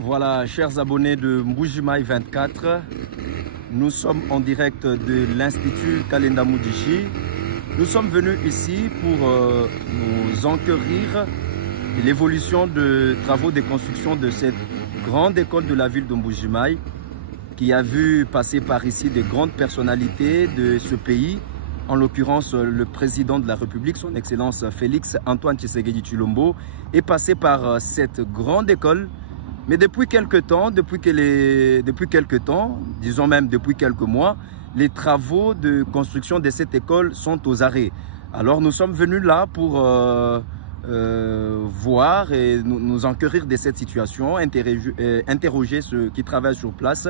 Voilà, chers abonnés de Mbuji-Mayi 24, nous sommes en direct de l'Institut Kalenda Mudishi. Nous sommes venus ici pour nous enquérir de l'évolution de travaux de construction de cette grande école de la ville de Mbuji-Mayi, qui a vu passer par ici de grandes personnalités de ce pays, en l'occurrence le président de la République, son Excellence Félix Antoine Tshisekedi Tshilombo, est passé par cette grande école. Mais depuis quelques temps, disons même depuis quelques mois, les travaux de construction de cette école sont aux arrêts. Alors nous sommes venus là pour voir et nous enquérir de cette situation, interroger ceux qui travaillent sur place.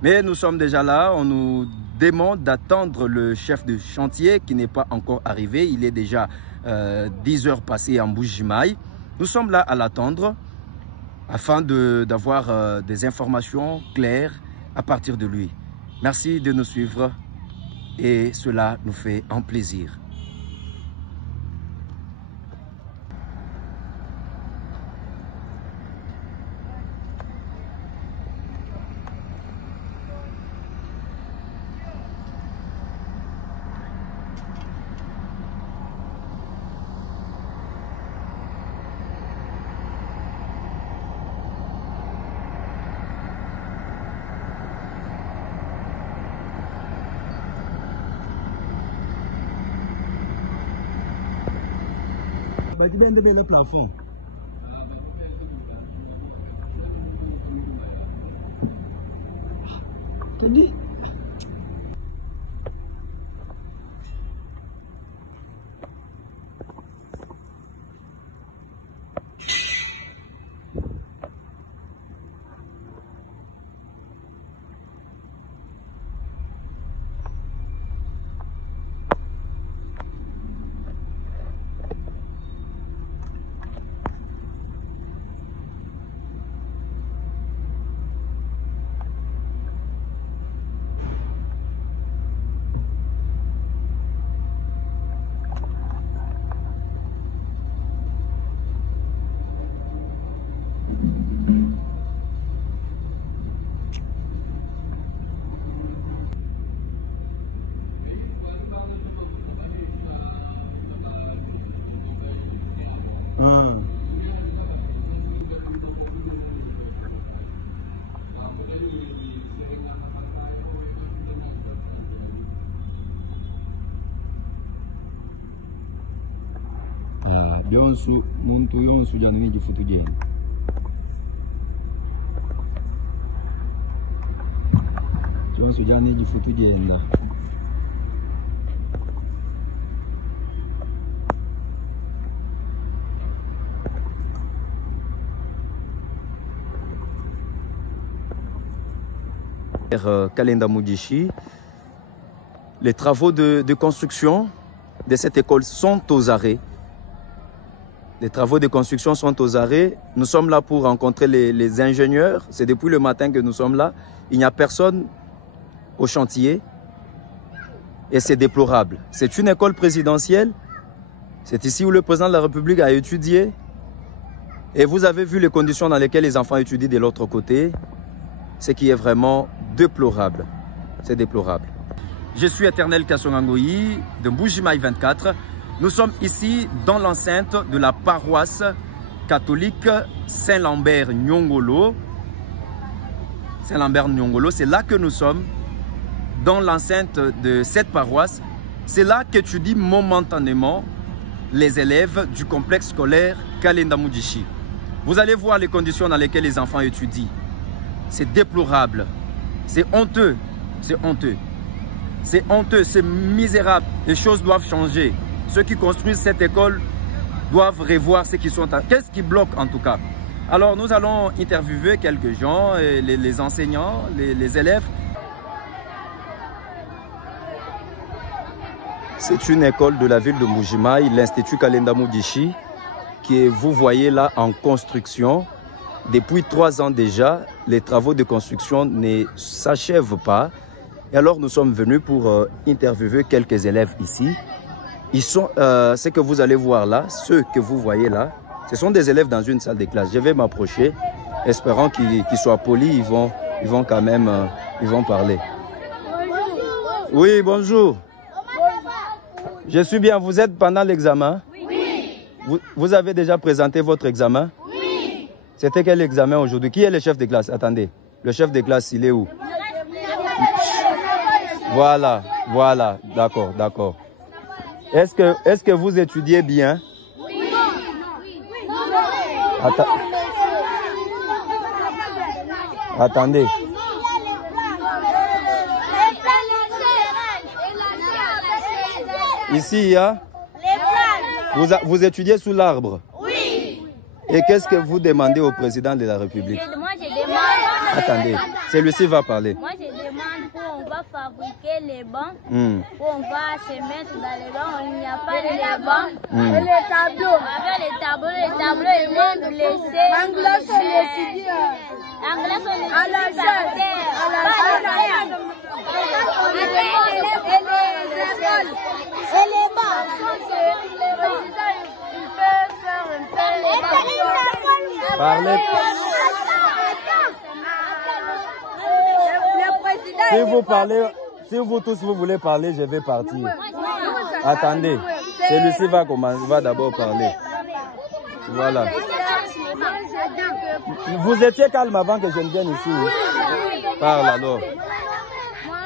Mais nous sommes déjà là, on nous demande d'attendre le chef de chantier qui n'est pas encore arrivé. Il est déjà 10 heures passées en Mbuji-Mayi. Nous sommes là à l'attendre afin d'avoir des informations claires à partir de lui. Merci de nous suivre et cela nous fait un plaisir. Tu viens de le plafond. Tu dis? Byonsu muntu yonsu jana miji futu jeni. Byonsu jana miji futu jenda. Kalenda Mudishi, les travaux de construction de cette école sont aux arrêts. Les travaux de construction sont aux arrêts. Nous sommes là pour rencontrer les ingénieurs. C'est depuis le matin que nous sommes là. Il n'y a personne au chantier. Et c'est déplorable. C'est une école présidentielle. C'est ici où le président de la République a étudié. Et vous avez vu les conditions dans lesquelles les enfants étudient de l'autre côté. Ce qui est vraiment déplorable. C'est déplorable. Je suis Éternel Kassongangoyi de Mbuji-Mayi 24. Nous sommes ici dans l'enceinte de la paroisse catholique Saint-Lambert-Nyongolo. Saint-Lambert-Nyongolo, c'est là que nous sommes, dans l'enceinte de cette paroisse. C'est là qu'étudient momentanément les élèves du complexe scolaire Kalenda Mudishi. Vous allez voir les conditions dans lesquelles les enfants étudient. C'est déplorable, c'est honteux, c'est honteux. C'est honteux, c'est misérable. Les choses doivent changer. Ceux qui construisent cette école doivent revoir ce qui sont. Qu'est-ce qui bloque en tout cas? Alors nous allons interviewer quelques gens, les enseignants, les élèves. C'est une école de la ville de Mbuji-Mayi, l'Institut Kalenda Mudishi, qui est, vous voyez là, en construction. Depuis 3 ans déjà, les travaux de construction ne s'achèvent pas. Et alors nous sommes venus pour interviewer quelques élèves ici. Ils sont, ce que vous allez voir là, ceux que vous voyez là, ce sont des élèves dans une salle de classe. Je vais m'approcher espérons qu'ils soient polis, ils vont quand même ils vont parler. Oui, bonjour. Je suis bien, vous êtes pendant l'examen? Oui. Vous avez déjà présenté votre examen? Oui. C'était quel examen aujourd'hui? Qui est le chef de classe? Attendez, le chef de classe, il est où? Voilà, voilà, d'accord, d'accord. Est-ce que vous étudiez bien? Oui. Attendez. Ici, il y a... Vous étudiez sous l'arbre? Oui. Et qu'est-ce que vous demandez au président de la République? Moi, je demande... Attendez, celui-ci va parler. Moi, je demande où on va fabriquer les bancs, où on va se mettre dans les bancs, il n'y a pas de bancs. Et les tableaux. Avec les tableaux, ils vont nous laisser... Anglais sont les étudiants. Anglais sont les étudiants. À la chaîne. Et les bancs. Le président, il peut faire un peu... Parlez. Si vous tous vous voulez parler, je vais partir. Attendez, celui-ci va d'abord parler. Voilà. Vous étiez calme avant que je ne vienne ici. Parle alors. Moi,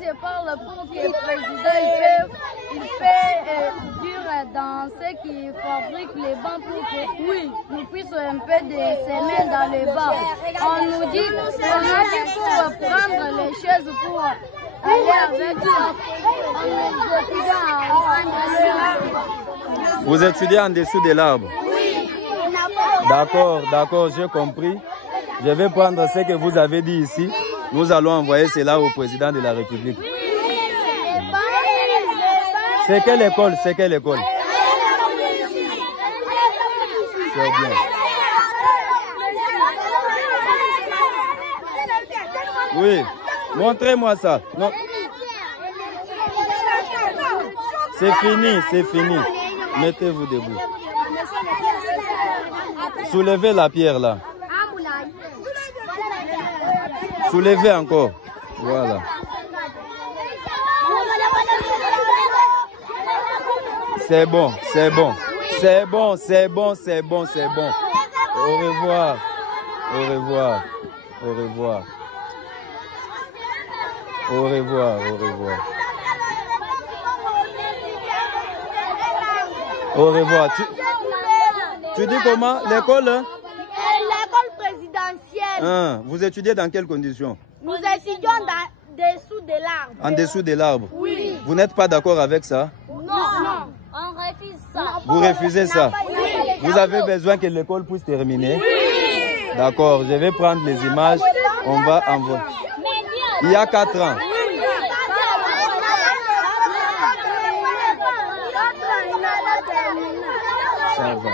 je parle pour que le président il peut dire dans ceux qui fabriquent les bancs pour que oui, nous puissions un peu de semer dans les bancs. On nous dit pour prendre les choses pour aller avec ça. Vous étudiez en dessous de l'arbre? Oui. D'accord, d'accord, j'ai compris. Je vais prendre ce que vous avez dit ici. Nous allons envoyer cela au président de la République. C'est quelle école? C'est quelle école? C'est bien. Oui, montrez-moi ça. Non. C'est fini, c'est fini. Mettez-vous debout. Soulevez la pierre là. Soulevez encore. Voilà. C'est bon, c'est bon. C'est bon, c'est bon, c'est bon, c'est bon. Au revoir. Au revoir. Au revoir. Au revoir, au revoir. Au revoir. Tu dis comment? L'école? L'école présidentielle. Vous étudiez dans quelles conditions? Nous étudions dessous de l'arbre. En dessous de l'arbre? Oui. Vous n'êtes pas d'accord avec ça? Non. On refuse ça. Vous refusez ça? Oui. Vous avez besoin que l'école puisse terminer? Oui. D'accord, je vais prendre les images. On va envoyer. Il y a 4 ans. Ça va.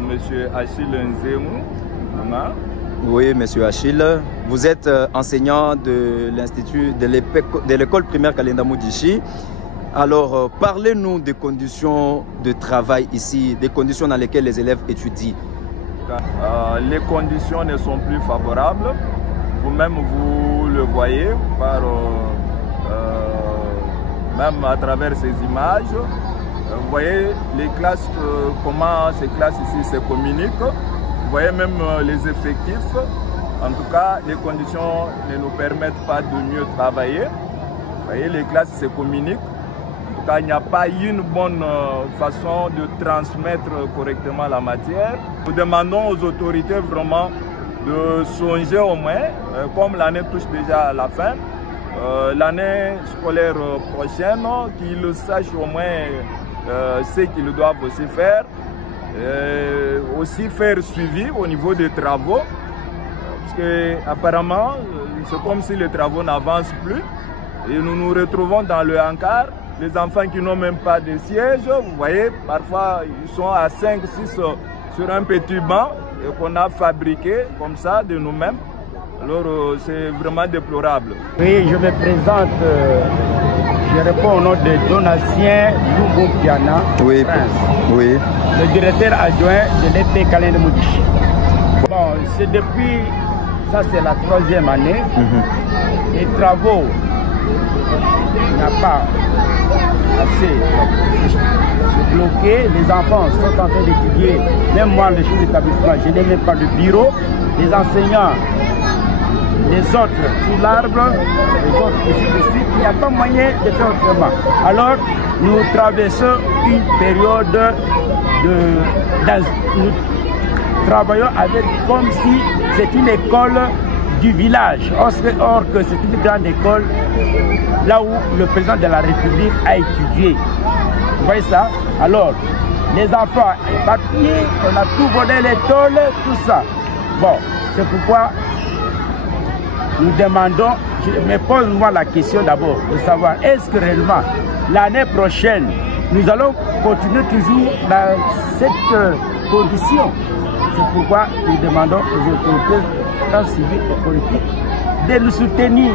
Monsieur Achille Nzemou. Oui, monsieur Achille. Vous êtes enseignant de l'institut de l'école primaire Kalenda Mudishi. Alors, parlez-nous des conditions de travail ici, des conditions dans lesquelles les élèves étudient. Les conditions ne sont plus favorables. Vous-même, vous le voyez par, même à travers ces images. Vous voyez les classes, comment ces classes ici se communiquent. Vous voyez même les effectifs. En tout cas, les conditions ne nous permettent pas de mieux travailler. Vous voyez, les classes se communiquent. En tout cas, il n'y a pas une bonne façon de transmettre correctement la matière. Nous demandons aux autorités vraiment de songer au moins, comme l'année touche déjà à la fin, l'année scolaire prochaine, qu'ils sachent au moins ce qu'ils doivent aussi faire. Aussi faire suivi au niveau des travaux. Parce que apparemment, c'est comme si les travaux n'avancent plus. Et nous nous retrouvons dans le hangar. Les enfants qui n'ont même pas de siège, vous voyez, parfois ils sont à 5, 6 sur un petit banc qu'on a fabriqué comme ça de nous-mêmes. Alors c'est vraiment déplorable. Oui, je me présente, je réponds au nom de Donatien Lubumpiana, Oui, Prince, oui. le directeur adjoint de l'EP Kalenda Moudichi. Bon, c'est depuis, ça c'est la 3e année, les travaux n'ont pas assez bloqué, les enfants sont en train d'étudier, même moi le chef d'établissement, je n'ai même pas de bureau, les enseignants, les autres sous l'arbre, les autres ici de suite, il n'y a pas moyen de faire autrement. Alors nous traversons une période nous travaillons avec comme si c'est une école du village, or que c'est une grande école là où le président de la République a étudié. Vous voyez ça? Alors, les enfants éparpillés, on a tout volé, les tôles, tout ça. Bon, c'est pourquoi nous demandons, je me pose moi la question d'abord de savoir est-ce que réellement l'année prochaine nous allons continuer toujours dans cette condition. C'est pourquoi nous demandons aux autorités civiques et politiques de nous soutenir.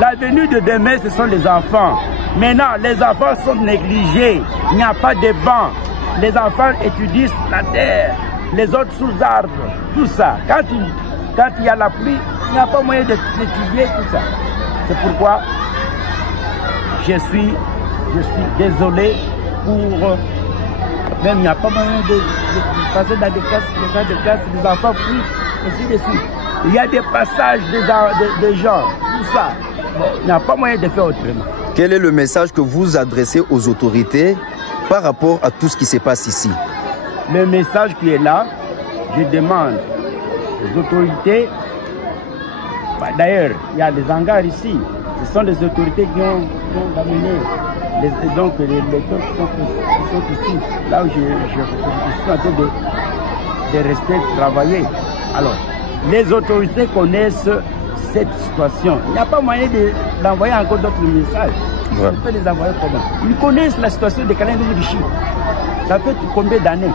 L'avenir de demain, ce sont les enfants. Maintenant, les enfants sont négligés. Il n'y a pas de bancs. Les enfants étudient la terre, les autres sous arbres, tout ça. Quand il y a la pluie, il n'y a pas moyen d'étudier tout ça. C'est pourquoi je suis désolé pour... Même il n'y a pas moyen de passer dans des classes, les enfants fuient, ainsi de suite. Il y a des passages des gens, tout ça. Bon, il n'y a pas moyen de faire autrement. Quel est le message que vous adressez aux autorités par rapport à tout ce qui se passe ici? Le message qui est là, je demande aux autorités, d'ailleurs, il y a des hangars ici, ce sont les autorités qui ont amené, donc les lecteurs qui sont ici, là où je suis en train de rester travailler. Alors, les autorités connaissent cette situation. Il n'y a pas moyen d'envoyer encore d'autres messages. Ouais. On peut les envoyer comment? Ils connaissent la situation de Kalenda Moudichi. Ça fait combien d'années?